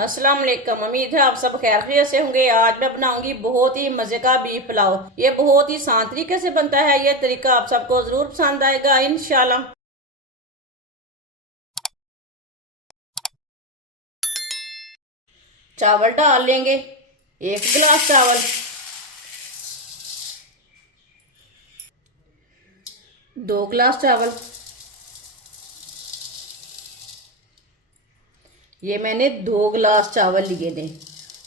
अस्सलाम वालेकुम। उम्मीद है आप सब खैरियत से होंगे। आज मैं बनाऊंगी बहुत ही मजे का बीफ पुलाव। ये बहुत ही आसान तरीके से बनता है। ये तरीका आप सबको जरूर पसंद आएगा इंशाल्लाह। चावल डाल लेंगे, 1 गिलास चावल, 2 गिलास चावल। ये मैंने 2 गिलास चावल लिए ने।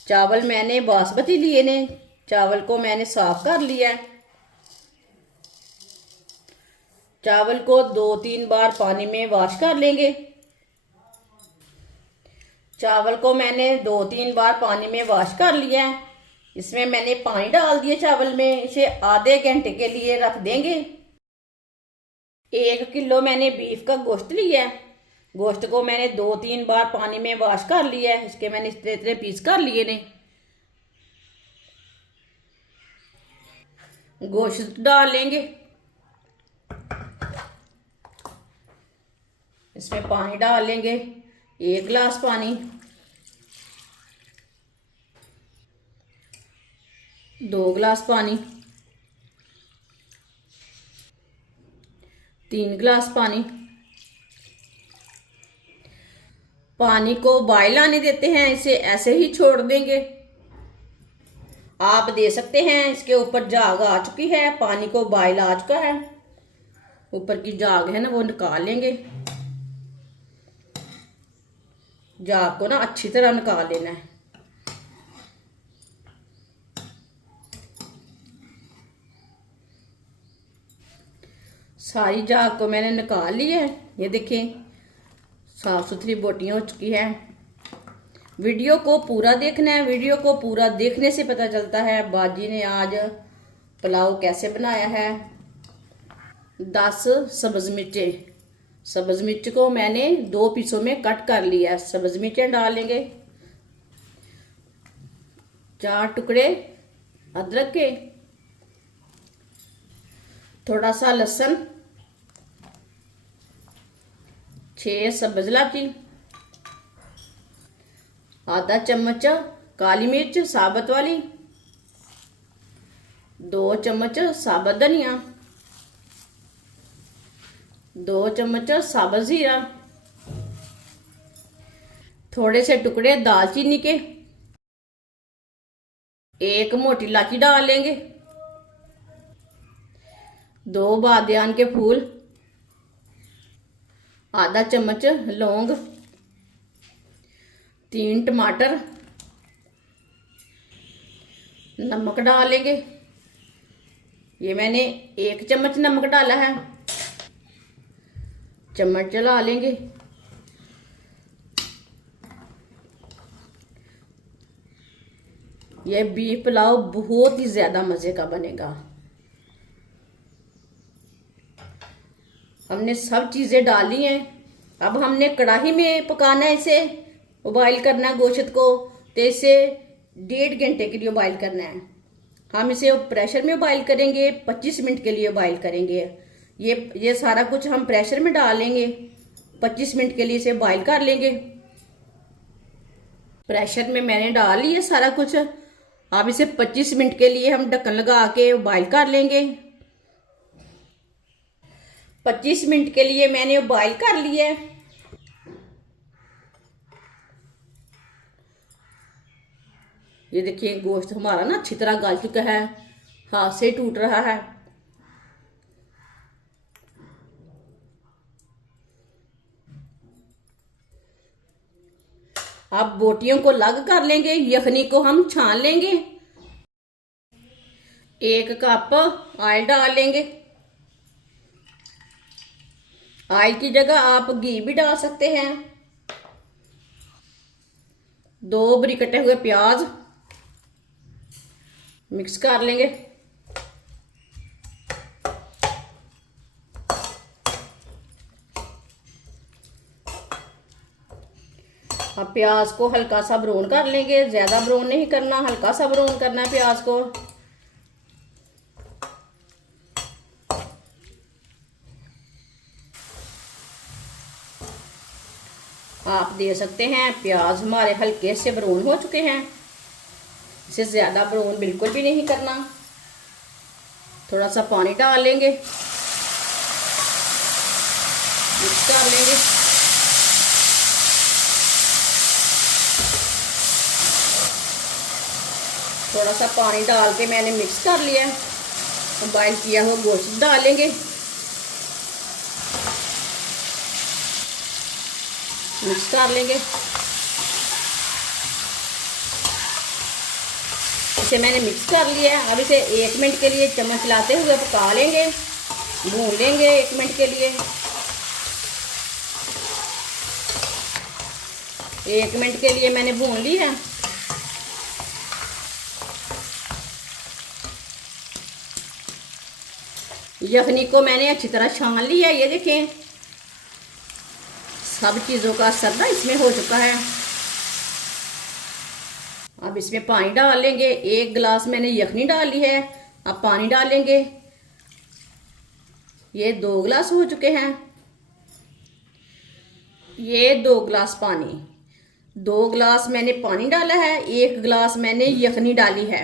चावल मैंने बासमती लिए ने। चावल को मैंने साफ कर लिया है। चावल को 2-3 बार पानी में वॉश कर लेंगे। चावल को मैंने 2-3 बार पानी में वॉश कर लिया है। इसमें मैंने पानी डाल दिया चावल में। इसे आधे घंटे के लिए रख देंगे। 1 किलो मैंने बीफ का गोश्त लिया है। गोश्त को मैंने 2-3 बार पानी में वॉश कर लिया है। इसके मैंने इतने इतने पीस कर लिए ने। गोश्त डाल लेंगे। इसमें पानी डाल लेंगे, 1 गिलास पानी, 2 गिलास पानी, 3 गिलास पानी। पानी को बॉयल आने देते हैं। इसे ऐसे ही छोड़ देंगे। आप दे सकते हैं इसके ऊपर झाग आ चुकी है, पानी को बॉयल आ चुका है। ऊपर की झाग है ना वो निकाल लेंगे। झाग को ना अच्छी तरह निकाल लेना है। सारी झाग को मैंने निकाल ली है। ये देखें, साफ सुथरी बोटियां हो चुकी है। वीडियो को पूरा देखना है। वीडियो को पूरा देखने से पता चलता है बाजी ने आज पुलाव कैसे बनाया है। 10 सब्ज मिर्चें। सब्ज मिर्च को मैंने 2 पीसों में कट कर लिया है। सब्ज मिर्चें डाल लेंगे। 4 टुकड़े अदरक के, थोड़ा सा लहसुन, 6 सब्ज इलायची, आधा चम्मच काली मिर्च साबुत वाली, 2 चम्मच साबुत धनिया, 2 चम्मच साबुत जीरा, थोड़े से टुकड़े दालचीनी के, 1 मोटी इलायची डाल लेंगे, 2 बादियान के फूल, आधा चम्मच लौंग, 3 टमाटर, नमक डाल लेंगे। ये मैंने 1 चम्मच नमक डाला है। चम्मच चला लेंगे। यह बीफ पुलाव बहुत ही ज्यादा मजे का बनेगा। हमने सब चीजें डाली हैं। अब हमने कढ़ाई में पकाना है। इसे उबाइल करना है गोश्त को। तो इसे 1.5 घंटे के लिए उबाइल करना है। हम इसे प्रेशर में उबाइल करेंगे, 25 मिनट के लिए उबाइल करेंगे। ये सारा कुछ हम प्रेशर में डालेंगे। 25 मिनट के लिए इसे बॉईल कर लेंगे। प्रेशर में मैंने डाल लिया सारा कुछ। अब इसे 25 मिनट के लिए हम ढक्कन लगा के बॉईल कर लेंगे। 25 मिनट के लिए मैंने बॉईल कर लिया है। ये देखिए गोश्त हमारा ना अच्छी तरह गल चुका है, हाथ से टूट रहा है। अब बोटियों को अलग कर लेंगे। यखनी को हम छान लेंगे। 1 कप ऑयल डाल लेंगे। ऑयल की जगह आप घी भी डाल सकते हैं। 2 बारीक कटे हुए प्याज मिक्स कर लेंगे। अब प्याज को हल्का सा ब्राउन कर लेंगे। ज्यादा ब्राउन नहीं करना, हल्का सा ब्राउन करना है प्याज को। आप दे सकते हैं। प्याज हमारे हल्के से ब्राउन हो चुके हैं, इसे ज़्यादा ब्राउन बिल्कुल भी नहीं करना। थोड़ा सा पानी डाल लेंगे, मिक्स कर लेंगे। थोड़ा सा पानी डाल के मैंने मिक्स कर लिया। बॉइल किया हुआ गोश्त डालेंगे, मिक्स कर लेंगे। इसे मैंने मिक्स कर लिया। अब इसे 1 मिनट के लिए चम्मच चलाते हुए पका लेंगे, भून लेंगे 1 मिनट के लिए। 1 मिनट के लिए मैंने भून लिया। यखनी को मैंने अच्छी तरह छान लिया। ये देखें, सब चीज़ों का असर ना इसमें हो चुका है। अब इसमें पानी डाल लेंगे। 1 गिलास मैंने यखनी डाली है, अब पानी डालेंगे। ये 2 गिलास हो चुके हैं। ये 2 गिलास पानी, 2 गिलास मैंने पानी डाला है, 1 गिलास मैंने यखनी डाली है।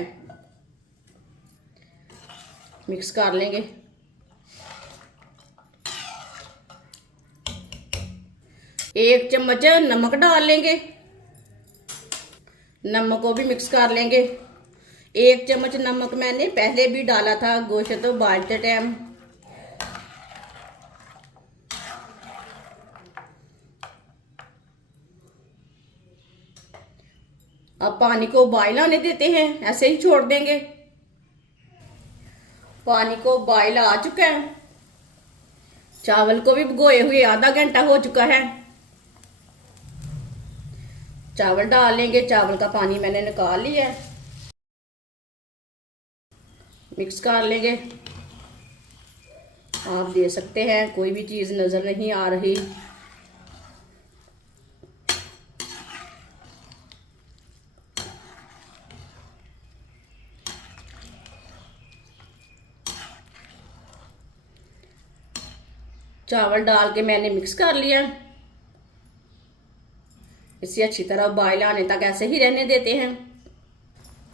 मिक्स कर लेंगे। एक चम्मच नमक डाल लेंगे, नमक को भी मिक्स कर लेंगे। 1 चम्मच नमक मैंने पहले भी डाला था गोश्त उबालते टाइम। अब पानी को बॉयल आने देते हैं, ऐसे ही छोड़ देंगे। पानी को बॉयल आ चुका है। चावल को भी भिगोए हुए आधा घंटा हो चुका है। चावल डाल लेंगे। चावल का पानी मैंने निकाल लिया है, मिक्स कर लेंगे। आप दे सकते हैं, कोई भी चीज़ नज़र नहीं आ रही। चावल डाल के मैंने मिक्स कर लिया। इसे अच्छी तरह बॉयल आने तक ऐसे ही रहने देते हैं।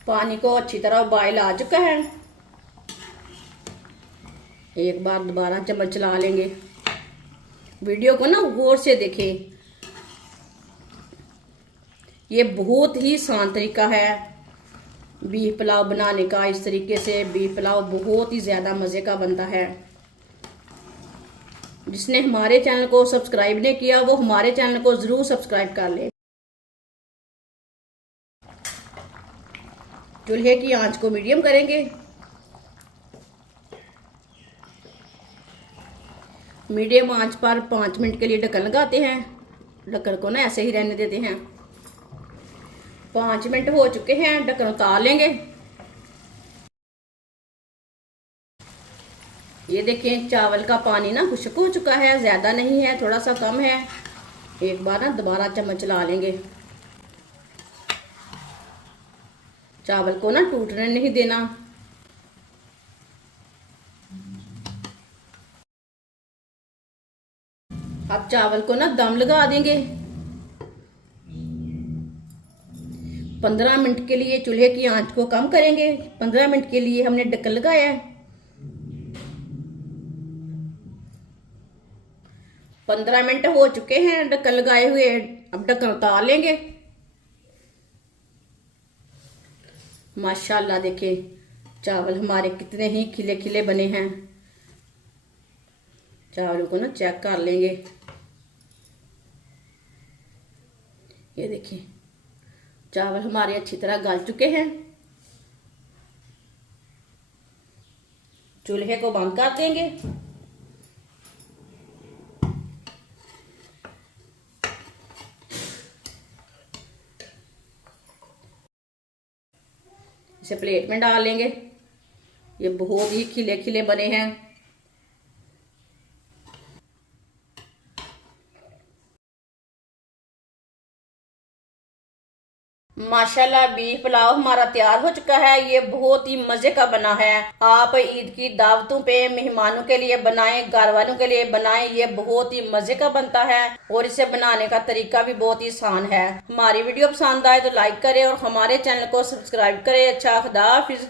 पानी को अच्छी तरह बॉयल आ चुका है। एक बार दोबारा चम्मच चला लेंगे। वीडियो को ना गौर से देखें, ये बहुत ही आसान तरीका है बीफ पुलाव बनाने का। इस तरीके से बीफ पुलाव बहुत ही ज़्यादा मज़े का बनता है। जिसने हमारे चैनल को सब्सक्राइब नहीं किया वो हमारे चैनल को ज़रूर सब्सक्राइब कर ले। चूल्हे की आंच को मीडियम करेंगे। मीडियम आंच पर 5 मिनट के लिए ढक्कन लगाते हैं। ढक्कन को ना ऐसे ही रहने देते हैं। 5 मिनट हो चुके हैं, ढक्कन उतार लेंगे। ये देखें, चावल का पानी ना खुश्क हो चुका है, ज़्यादा नहीं है, थोड़ा सा कम है। एक बार ना दोबारा चम्मच चला लेंगे। चावल को ना टूटने नहीं देना। अब चावल को ना दम लगा देंगे। 15 मिनट के लिए चूल्हे की आंच को कम करेंगे। 15 मिनट के लिए हमने ढक्कन लगाया है। 15 मिनट हो चुके हैं ढक्कन लगाए हुए। अब ढक्कन उतार लेंगे। माशाल्लाह देखें, चावल हमारे कितने ही खिले खिले बने हैं। चावल को ना चेक कर लेंगे। ये देखिए, चावल हमारे अच्छी तरह गल चुके हैं। चूल्हे को बंद कर देंगे। इसे प्लेट में डाल लेंगे। ये बहुत ही खिले खिले बने हैं। माशाल्लाह बीफ पुलाव हमारा तैयार हो चुका है। ये बहुत ही मजे का बना है। आप ईद की दावतों पे मेहमानों के लिए बनाएं, घर वालों के लिए बनाएं। ये बहुत ही मजे का बनता है और इसे बनाने का तरीका भी बहुत ही आसान है। हमारी वीडियो पसंद आए तो लाइक करें और हमारे चैनल को सब्सक्राइब करें। अच्छा, खुदा हाफिज।